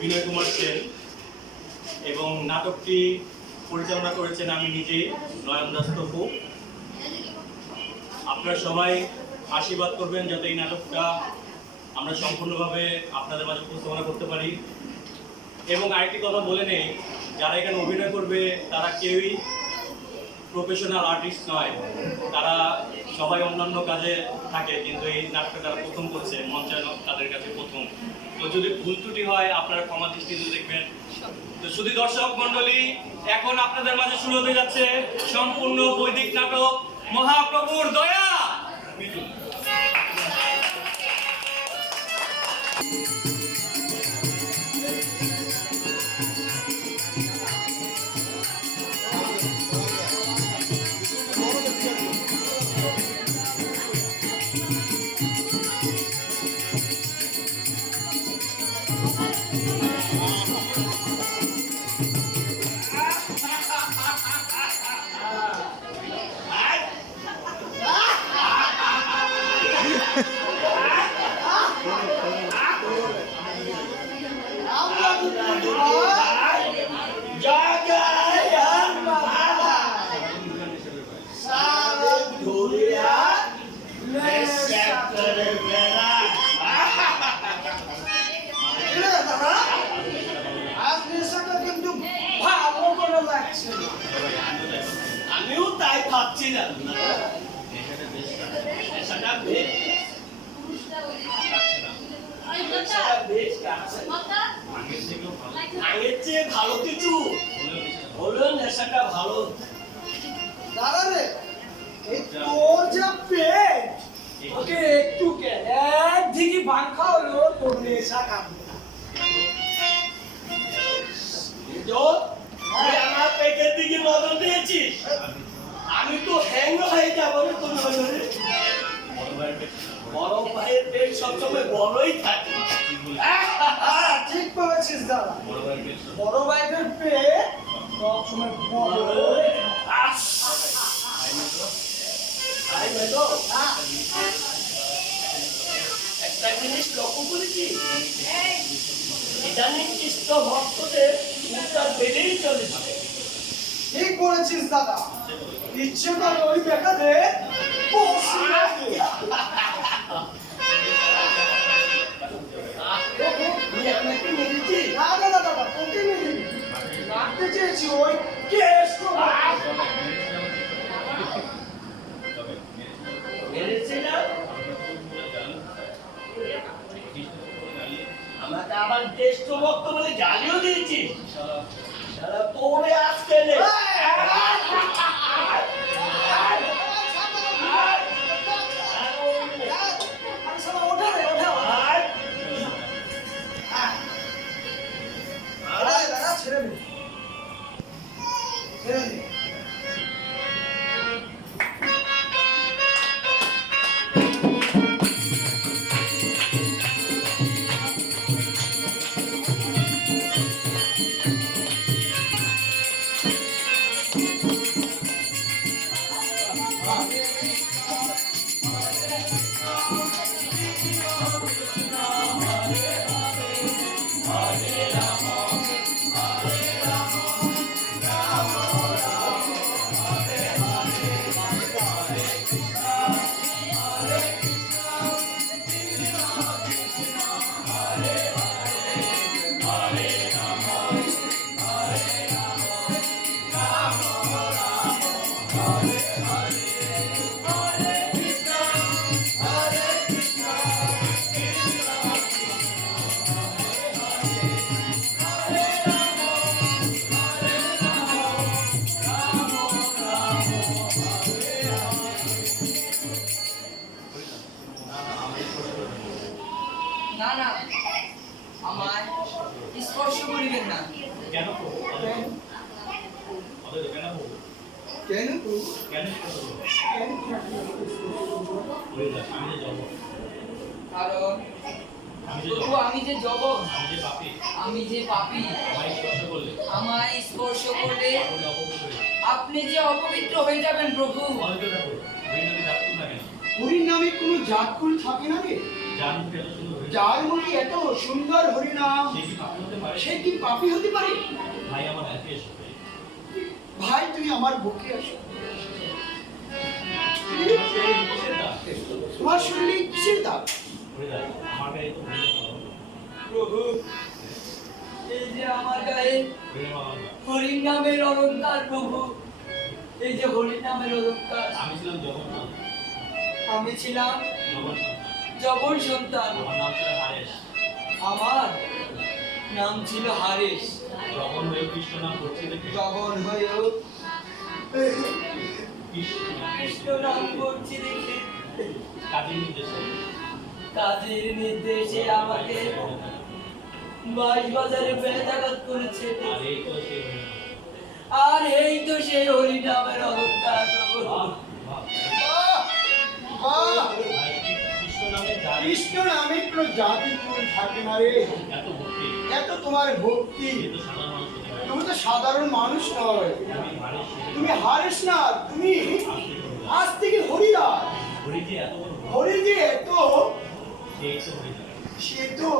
বিনয় কুমার সেন এবং নাটকটি পরিচালনা করেছেন আমি নিজেই, নয়ন দাস তপু। আপনারা সবাই আশীর্বাদ করবেন যাতে এই নাটকটা আমরা সম্পূর্ণভাবে আপনাদের মাঝে উপস্থাপনা করতে পারি। এবং আরেকটি কথা বলে নেই, যারা এখানে অভিনয় করবে তারা কেউই প্রফেশনাল আর্টিস্ট নয়, তারা সবাই অন্যান্য কাজে থাকে, কিন্তু এই নাটকটা তারা প্রথম করছে, মঞ্চায়ন তাদের কাছে প্রথম। তো যদি ভুল ত্রুটি হয় আপনারা ক্ষমা দৃষ্টিতে দেখবেন। তো শুধু দর্শক মণ্ডলী, এখন আপনাদের মাঝে শুরু হতে যাচ্ছে সম্পূর্ণ বৈদিক নাটক মহাপ্রভুর দয়া। আমিও তাই ভাবছিলাম। আগের চেয়ে ভালো কিছু হলো, নেশাটা ভালো। দাদা রে, এই তোর যা পেট, ওকে একটু কেন একদিকে ভাঙ খাওয়ালো তোর নেশা কামবে না। আমার পেটের দিকে নজর দিয়েছিস, আমি তো হ্যাং হয়ে যাবো রে তোর নজরে। বড় ভাইয়ের পেট সবসময় বড়ই থাকে। ঠিক বলেছিস দাদা, বড় ভাইদের পেট সবসময় বড়। একটা জিনিস লক্ষ্য করেছি, ইদানিং কৃষ্ণ ভক্তদের উত্তর বেড়েই চলেছে। ঠিক বলেছিস দাদা, ইচ্ছে করে ওই বেটাদের রাখতে চেয়েছি ওই কেস। আমাকে আবার জ্যেষ্ঠ ভক্ত বলে গালিও দিয়েছি। সারা তোরে আজকে নেই। ছেড়ে দে, ছেড়ে দে। না না, আমায় স্পর্শ করিবেন না। কেন কেন তো কারণ তবু আমি যে জগৎ, আমি যে পাপী, আমায় স্পর্শ করলে আপনি যে অপবিত্র হয়ে যাবেন প্রভু। হরির নামে কোনো জাতকুল থাকে না রে, যার মুখে এত সুন্দর হরিনাম সে কি পাপী হতে পারে? ভাই আমার বুকে এসো। ভাই তুমি আমার বুকে আসো। তোমার শরীরে কিসের দাগ? আমার গায়ে তো প্রভু এই যে আমার গায়ে হরিণ নামের অলঙ্কার প্রভু, এই যে হরিণ নামের অলঙ্কার। আমি ছিলাম জগন্নাথ, আমি ছিলাম জগন্নাথ। জবর সন্তান, আমার নাম ছিল হারেশ। আমার নাম ছিল হারেশ। জগন হয়ে কৃষ্ণ নাম করছি দেখে জগন হয়েও কৃষ্ণ কৃষ্ণ নাম করছি দেখে কাজের নির্দেশে কাজের নির্দেশে আমাকে বাঁশ বাজারে বেজাঘাত করেছে। আর এই তো সেই আর এই তো সেই হরি নামের অলঙ্কার প্রভু। বাহ, বাহ। বাহ! ভাই, কৃষ্ণ নামে জানি কৃষ্ণ নামে কোনো জাতি কুল থাকে না রে। এত ভক্তি এত তোমার ভক্তি। এ তো সাধারণ মানুষ হতে পারে। তুমি তো সাধারণ মানুষ নয়, আমি হারেশ তুমি হারিস না, তুমি আজ থেকে হরিদাস। হরি যে এত বড় ভক্ত, হরি যে এত, সেই তো হরিদাস। সে তো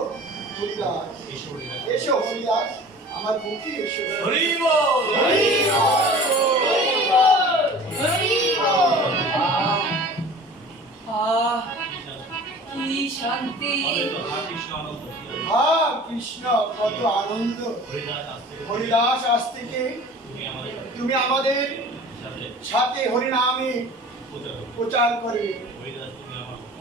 হরিদাস। এসো হরিদাস। এসো হরিদাস, আমার বুকে এসো। হরি বল। হরি বল, হরি বল, হরি বল। আহ কি শান্তি। তবে তো হা কৃষ্ণ আনন্দ। হা কৃষ্ণ, কত আনন্দ। হরিদাস আসতে হরিদাস আজ থেকে তুমি আমাদের তুমি আমাদের সাথে সাথে হরিনামে পূজা করো। প্রচার করবে। হরিদাস তুমি আমার ভক্ত।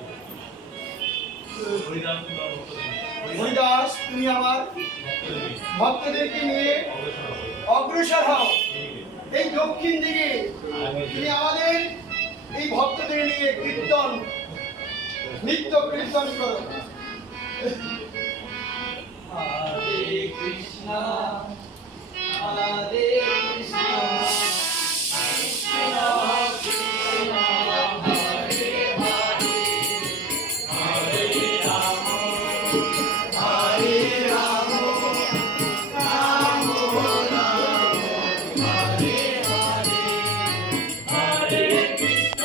হরিদাস তুমি আমার ভক্ত দেবী। হরিদাস তুমি আমার ভক্ত দেবী। ভক্তদেরকে নিয়ে অগ্রসর হও। অগ্রসর হও এদিকে। এই দক্ষিণ দিকে। তুমি আমাদের এই ভক্তদের নিয়ে কীর্তন, নিত্য কীর্তন করো। হরে কৃষ্ণ হরে কৃষ্ণ কৃষ্ণ কৃষ্ণ হরে হরে হরে রাম হরে রাম রাম রাম হরে হরে হরে কৃষ্ণ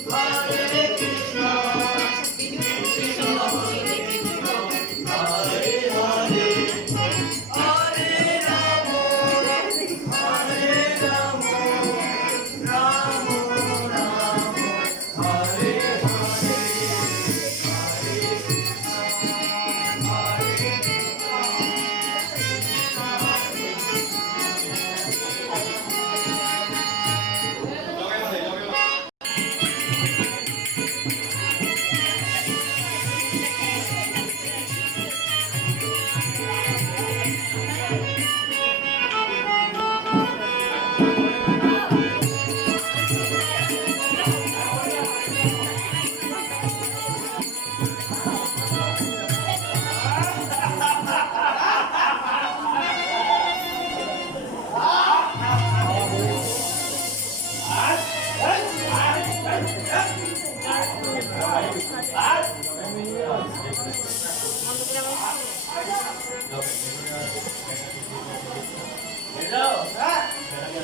হরে কৃষ্ণ কৃষ্ণ হরে হরে হরে রাম হরে রাম রাম রাম হরে হরে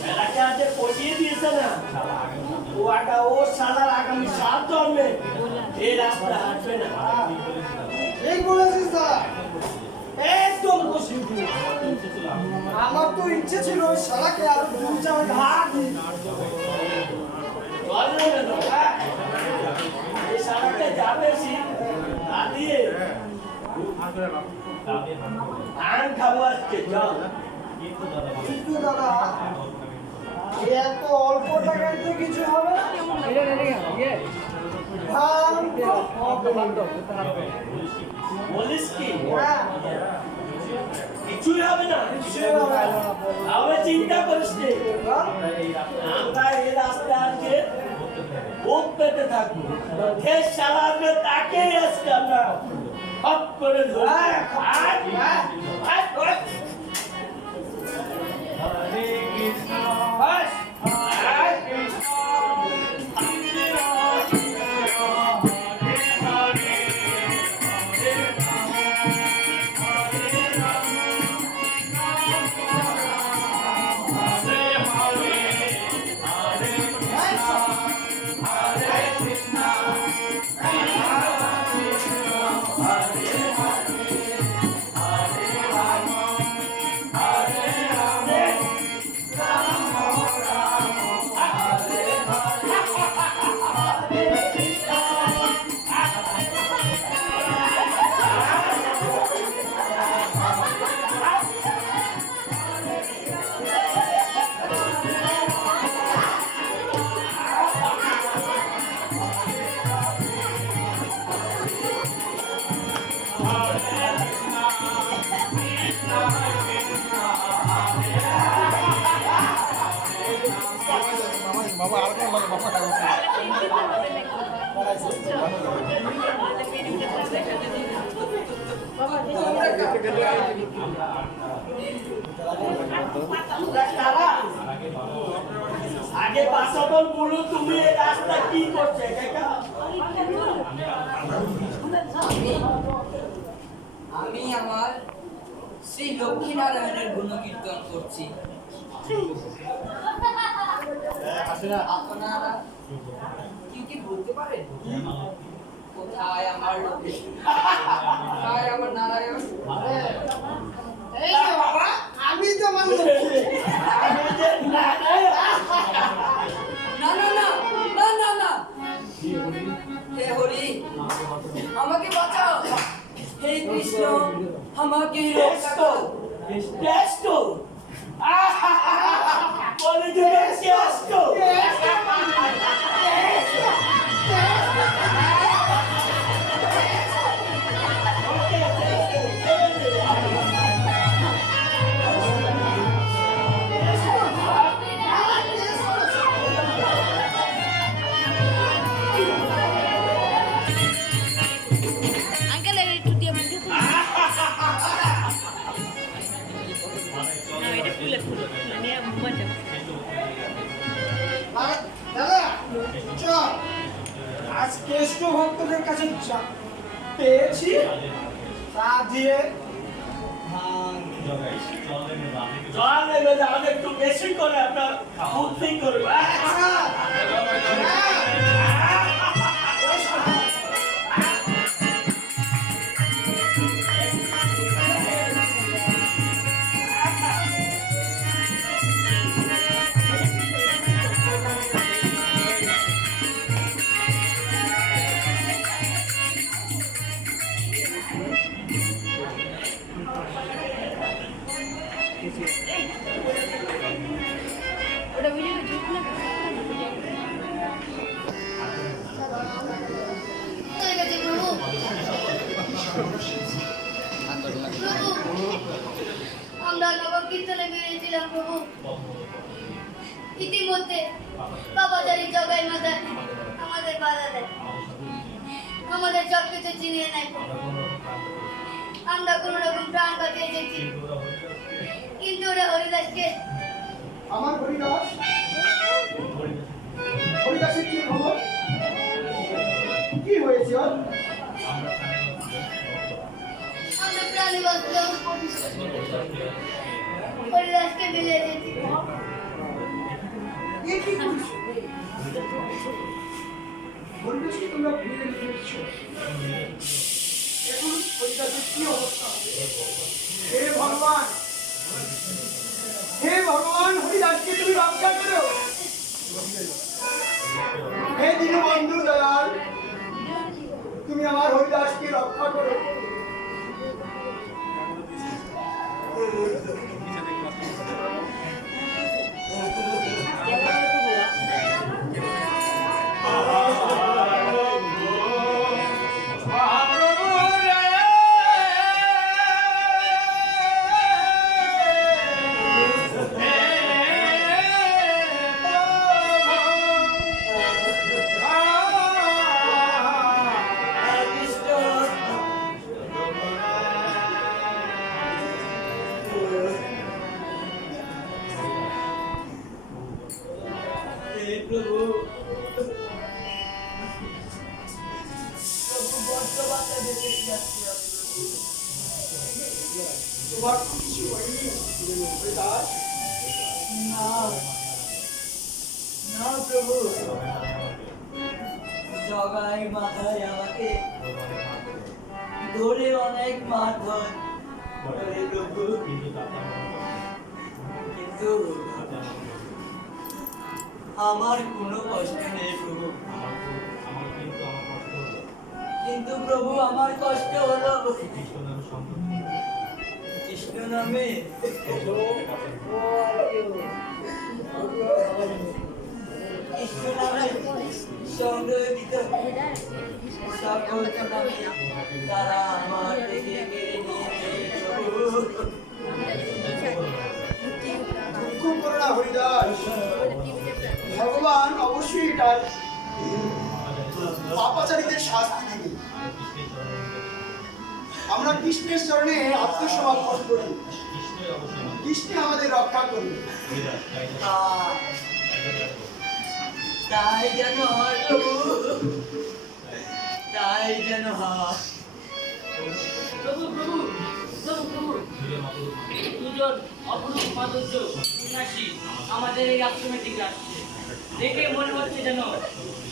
মেলাকে আজকে পচিয়ে দিয়েছে না, ও সালার আগামী 7 জন্মে এই রাস্তা হাঁটবে না। ঠিক বলেছিস স্যার। একদম খুশি। আমার তো ইচ্ছে ছিল ওই শালাকে আরো দূর যাওয়ার ঘাট। চল না কেন, হ্যাঁ? এই সালাকে যাবে শীত দিয়ে ধান খাবো আজকে, চল। কিন্তু দাদা এই এত অল্প টাকায় তো কিছু হবে না। ধান তো হবে না। বলিস কি? হ্যাঁ, কিছুই হবে না। কিছুই হবে না। তাহলে চিন্তা করিস নি। আমরা এই রাস্তা আজকে ভোগ পেতে থাকবো। যে শালা আসবে তাকেই আজকে আমরা হক করে ধরবো। হ্যাঁ, আর হরে তোমরা কারা? আগে বাসাবল বলো তুমি এই রাস্তা কি করছে কাকা? আমি আমার শ্রী লক্ষ্মীনারায়ণের গুণকীর্তন করছি। আপনারা কেউ কি বলতে পারেন কোথায় আমার লক্ষ্মী, কোথায় আমার নারায়ণ? এই যে বাবা, আমি তো মানুষ। আমি যে নারায়ণ। না না না না না না, হে হরি আমাকে বাঁচাও, হে কৃষ্ণ আমাকে রক্ষা করো। টেস্টো বলে যে টেস্টো আঙ্কেল একটু দিয়ে মুখে না এটা খুলে খুলে নিয়ে মজা দাদা চল, আজ কেষ্ট ভক্তদের কাছে পেয়েছি, তা দিয়ে জল নেবে তাহলে একটু বেশি করে আপনার বুদ্ধি করবে ওটা ভিডিও জুট না হয়ে গেছে প্রভু। প্রভু, আমরা নগর কীর্তনে বেরিয়েছিলাম প্রভু। ইতিমধ্যে বাবাজারি জগাই মাদার আমাদের বাধা দেয়, আমাদের সব কিছু চিনিয়ে নেয় প্রভু। আমরা কোনো রকম প্রাণ বাঁচিয়ে এসেছি, কিন্তু ওরা হরিদাসকে আমার হরিদাস, হরিদাসের কি খবর? কি হয়েছে ওর? আমরা প্রাণী বস্ত্র হরিদাসকে মিলে এসেছি। এ কি করছো? হরিদাসকে তোমরা ফিরে নিয়েছো, এখন হরিদাসের কি অবস্থা? হে ভগবান, হে ভগবান, হরিদাসকে তুমি রক্ষা করো। হে দীনবন্ধু দয়াল, তুমি আমার হরিদাসকে রক্ষা করো। তোমার কিছু হয়নি হরিদাস? না না প্রভু, জগাই মাথায় আমাকে ধরে অনেক মারধর করে প্রভু, কিন্তু আমার কোনো কষ্ট নেই প্রভু। কিন্তু প্রভু আমার কষ্ট হলো কৃষ্ণ নামে কৃষ্ণ নামে সংগ্রহিত সকল নামে তারা আমার থেকে কেড়ে নিয়েছে প্রভু। দুঃখ করো না হরিদাস, ভগবান শাস্তি দিবে। আমরা কৃষ্ণের চরণে আত্মসমর্পণ করি, কৃষ্ণ আমাদের রক্ষা করবে। তাই যেন হয় প্রভু, তাই যেন হয়। প্রভু প্রভু প্রভু প্রভু দুজন অপরূপ মাধুর্য সন্ন্যাসী আমাদের এই আশ্রমে দিকে আসছে। দেখে মনে হচ্ছে যেন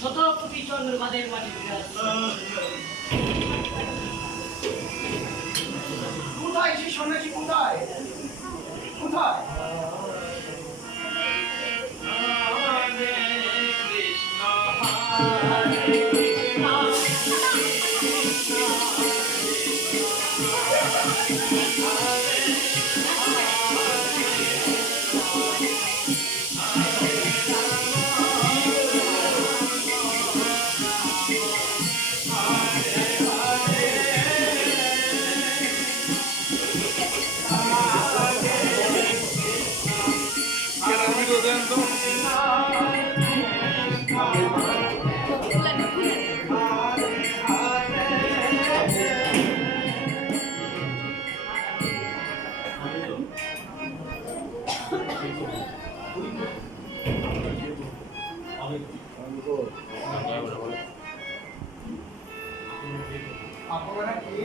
শত কোটি চন্দ্রমাদের মাঝে ফিরে আসছে। কোথায় সেই সন্ন্যাসী? কোথায় কোথায়? আপনারা কে?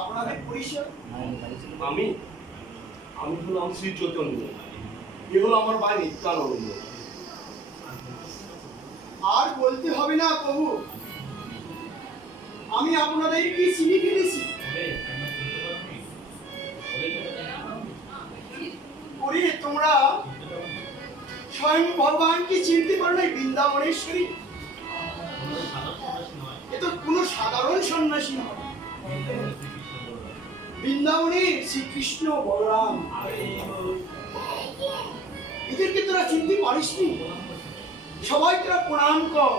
আপনাদের পরিচয়? আমি হলাম শ্রী চৈতন্য, এ হলো আমার ভাই নিত্যানন্দ। আর বলতে হবে না প্রভু, আমি আপনাদের কি চিনি ফেলেছি। ওরে তোমরা স্বয়ং ভগবানকে চিনতে পারো না? বৃন্দাবনেশ্বরী এ তো কোনো সাধারণ সন্ন্যাসী নয়, বৃন্দাবনের শ্রীকৃষ্ণ বলরাম। এদেরকে তোরা চিনতে পারিসনি? সবাই তোরা প্রণাম কর।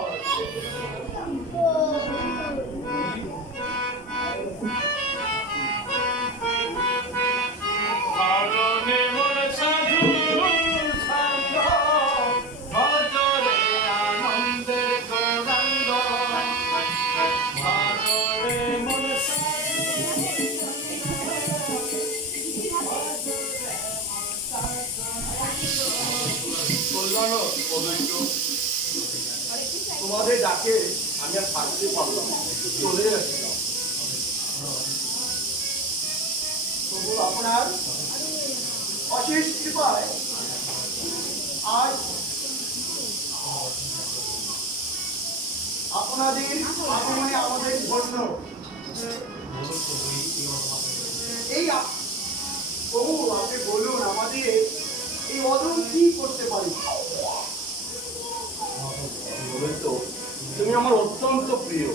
তোমাদের ডাকে আমি আর থাকতে পারলাম না, চলে আসলাম। তবু আপনার অশেষ কৃপায় আজ আপনাদের আগমনে আমাদের ধন্য। এই প্রভু আপনি বলুন, আমাদের এই অদম কি করতে পারি? তো তুমি আমার অত্যন্ত প্রিয়,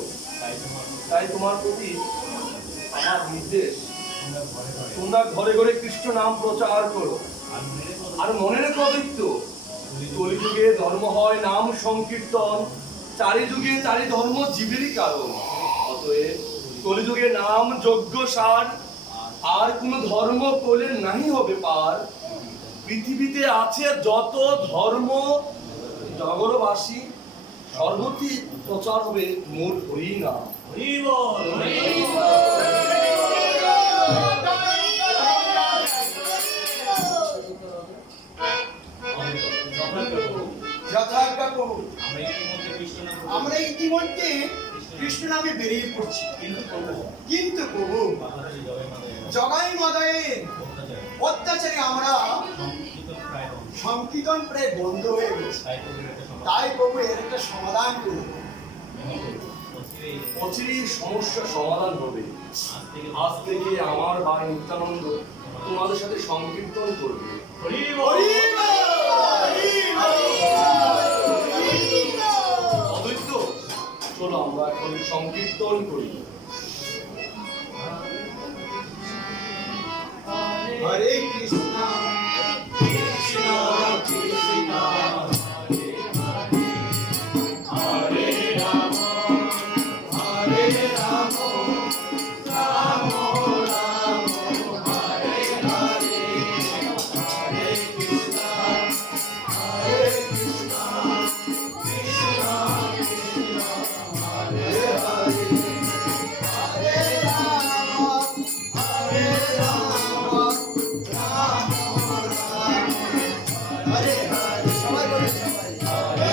তাই তোমার প্রতি আমার নির্দেশ, তোমরা ঘরে ঘরে কৃষ্ণ নাম প্রচার করো। আর মনে রেখো অদিত্য, কলিযুগে ধর্ম হয় নাম সংকীর্তন, চারিযুগে চারি ধর্ম জীবেরই কারণ। অতএব কলিযুগে নাম যজ্ঞ সার, আর কোন ধর্ম করলে নাহি হবে পার। পৃথিবীতে আছে যত ধর্ম জগৎবাসী, সর্বত্রই প্রচার হবে মোর হরি নাম। হরি বল, হরি যথাজ্ঞা প্রভু, আমরা ইতিমধ্যে কৃষ্ণ নাম আমরা ইতিমধ্যে কৃষ্ণ নামে বেরিয়ে পড়ছি। কিন্তু প্রভু জগাই মাদায়ের অত্যাচারে আমরা সংকীর্তন প্রায় বন্ধ হয়ে গেছে। তাই প্রভু এর একটা সমাধান করুন। অচিরেই সমস্যার সমাধান হবে। আজ থেকে আমার ভাই নিত্যানন্দ তোমাদের সাথে সংকীর্তন করবে। হরি বল। অদ্বৈত, চলো আমরা এখন সংকীর্তন করি। হরে কৃষ্ণ কৃষ্ণ কৃষ্ণ হরে রাম হরে রাম রাম রাম হরে হরে হরে কৃষ্ণ কৃষ্ণ কৃষ্ণ হরে সবাই বলে সবাই